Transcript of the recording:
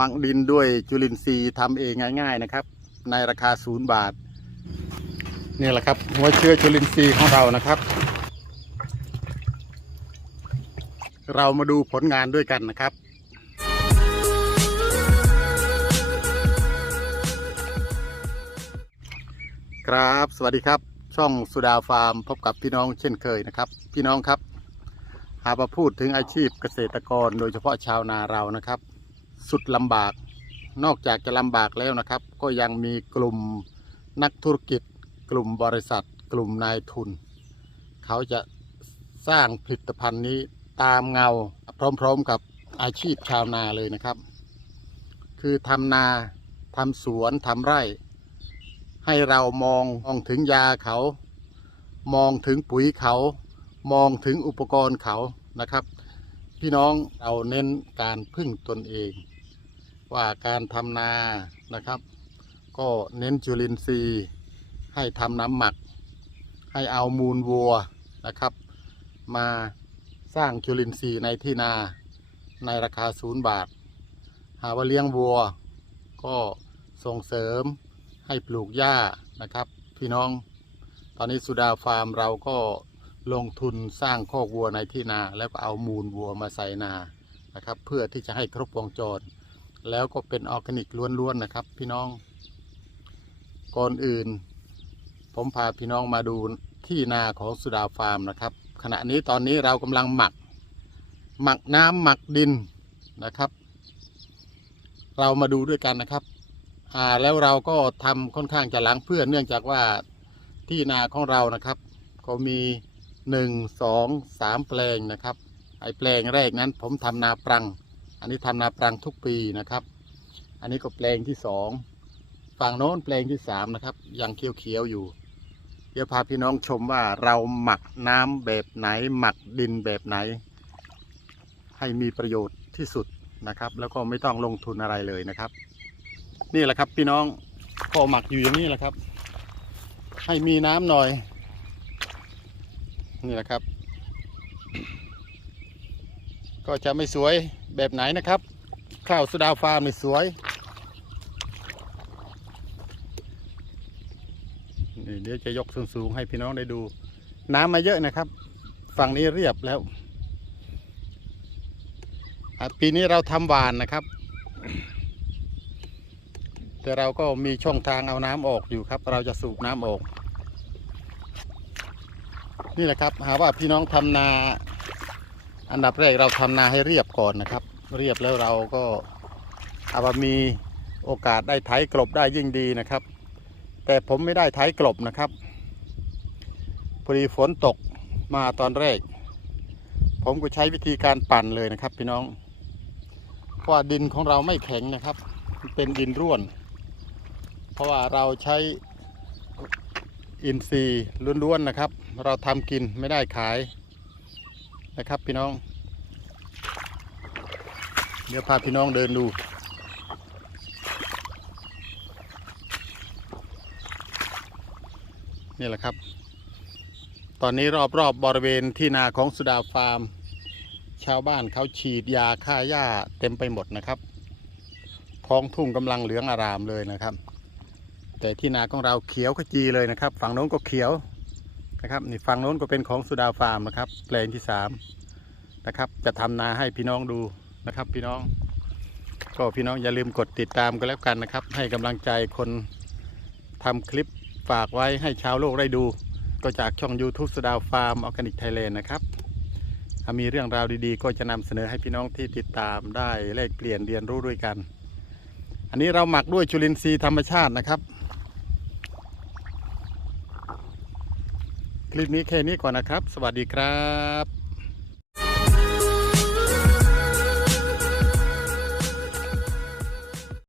มักดินด้วยจุลินทรีย์ทำเองง่าย ๆนะครับ ในราคาศูนย์บาทนี่แหละครับ หัวเชื้อจุลินทรีย์ของเรานะครับ เรามาดูผลงานด้วยกันนะครับครับสวัสดีครับ ช่องสุดาฟาร์มพบกับพี่น้องเช่นเคยนะครับ พี่น้องครับ หากมาพูดถึงอาชีพเกษตรกรโดยเฉพาะชาวนาเรานะครับ สุดลำบาก นอกจากจะลำบากแล้วนะครับ ก็ยังมีกลุ่มนักธุรกิจ กลุ่มบริษัท กลุ่มนายทุน เขาจะสร้างผลิตภัณฑ์นี้ตามเงาพร้อมๆกับอาชีพชาวนาเลยนะครับ คือทำนาทำสวนทำไร่ ให้เรามองมองถึงยาเขา มองถึงปุ๋ยเขา มองถึงอุปกรณ์เขานะครับ พี่น้องเราเน้นการพึ่งตนเอง ว่าการทำนานะครับ ก็เน้นจุลินทรีย์ให้ทำน้ำหมัก ให้เอามูลวัวนะครับ มาสร้างจุลินทรีย์ในที่นาในราคาศูนย์บาท หาว่าเลี้ยงวัว ก็ส่งเสริมให้ปลูกหญ้านะครับ พี่น้อง ตอนนี้สุดาฟาร์มเราก็ลงทุนสร้างคอกวัวในที่นา แล้วก็เอามูลวัวมาใส่นานะครับ เพื่อที่จะให้ครบวงจร แล้วก็เป็นออร์แกนิกล้วนๆนะครับ พี่น้อง ก่อนอื่น ผมพาพี่น้องมาดูที่นาของสุดาฟาร์มนะครับ ขณะนี้ตอนนี้เรากำลังหมัก หมักน้ำหมักดินนะครับ เรามาดูด้วยกันนะครับอ่าแล้วเราก็ทำค่อนข้างจะหลังเพื่อนเนื่องจากว่าที่นาของเรานะครับเขามีหนึ่งสองสามแปลงนะครับ ไอแปลงแรกนั้นผมทำนาปรัง อันนี้ทำนาปรังทุกปีนะครับ อันนี้ก็แปลงที่สองฝั่งโน้นแปลงที่สามนะครับ ยังเขียวๆอยู่ เดี๋ยวพาพี่น้องชมว่าเราหมักน้ำแบบไหน หมักดินแบบไหน ให้มีประโยชน์ที่สุดนะครับ แล้วก็ไม่ต้องลงทุนอะไรเลยนะครับ นี่แหละครับพี่น้องก็หมักอยู่อย่างนี้แหละครับ ให้มีน้ำหน่อย นี่แหละครับ ก็จะไม่สวย แบบไหนนะครับ ข้าวสุดาฟาร์มนี่สวยนี่เดี๋ยวจะยกสูงๆให้พี่น้องได้ดู น้ำมาเยอะนะครับ ฝั่งนี้เรียบแล้ว ปีนี้เราทำหวานนะครับ แต่เราก็มีช่องทางเอาน้ำออกอยู่ครับ เราจะสูบน้ำออก นี่แหละครับ หาว่าพี่น้องทำนา อันดับแรกเราทำนาให้เรียบก่อนนะครับ เรียบแล้วเราก็อาว่ามีโอกาสได้ไถกลบได้ยิ่งดีนะครับ แต่ผมไม่ได้ไถกลบนะครับพอดีฝนตกมาตอนแรก ผมก็ใช้วิธีการปั่นเลยนะครับพี่น้องเพราะดินของเราไม่แข็งนะครับ เป็นดินร่วน เพราะว่าเราใช้อินทรีย์ล้วนๆนะครับ เราทำกินไม่ได้ขาย นะครับพี่น้อง เดี๋ยวพาพี่น้องเดินดู นี่แหละครับ ตอนนี้รอบๆบบริเวณที่นาของสุดาฟาร์ม ชาวบ้านเขาฉีดยาฆ่าหญ้าเต็มไปหมดนะครับท้องทุ่งกำลังเหลืองอารามเลยนะครับ แต่ที่นาของเราเขียวขจีเลยนะครับ ฝั่งโน้นก็เขียว นะครับนี่ฝั่งโน้นก็เป็นของสุดาฟาร์มนะครับ แปลงที่สามนะครับ จะทำนาให้พี่น้องดูนะครับ พี่น้อง ก็พี่น้องอย่าลืมกดติดตามกันแล้วกันนะครับ ให้กำลังใจคนทำคลิปฝากไว้ให้ชาวโลกได้ดู ก็จากช่อง YouTube สุดาฟาร์มออร์แกนิกไทยแลนด์นะครับถ้ามีเรื่องราวดีๆ ก็จะนำเสนอให้พี่น้องที่ติดตามได้แลกเปลี่ยนเรียนรู้ด้วยกัน อันนี้เราหมักด้วยจุลินทรีย์ธรรมชาตินะครับ คลิปนี้แค่นี้ก่อนนะครับ สวัสดีครับ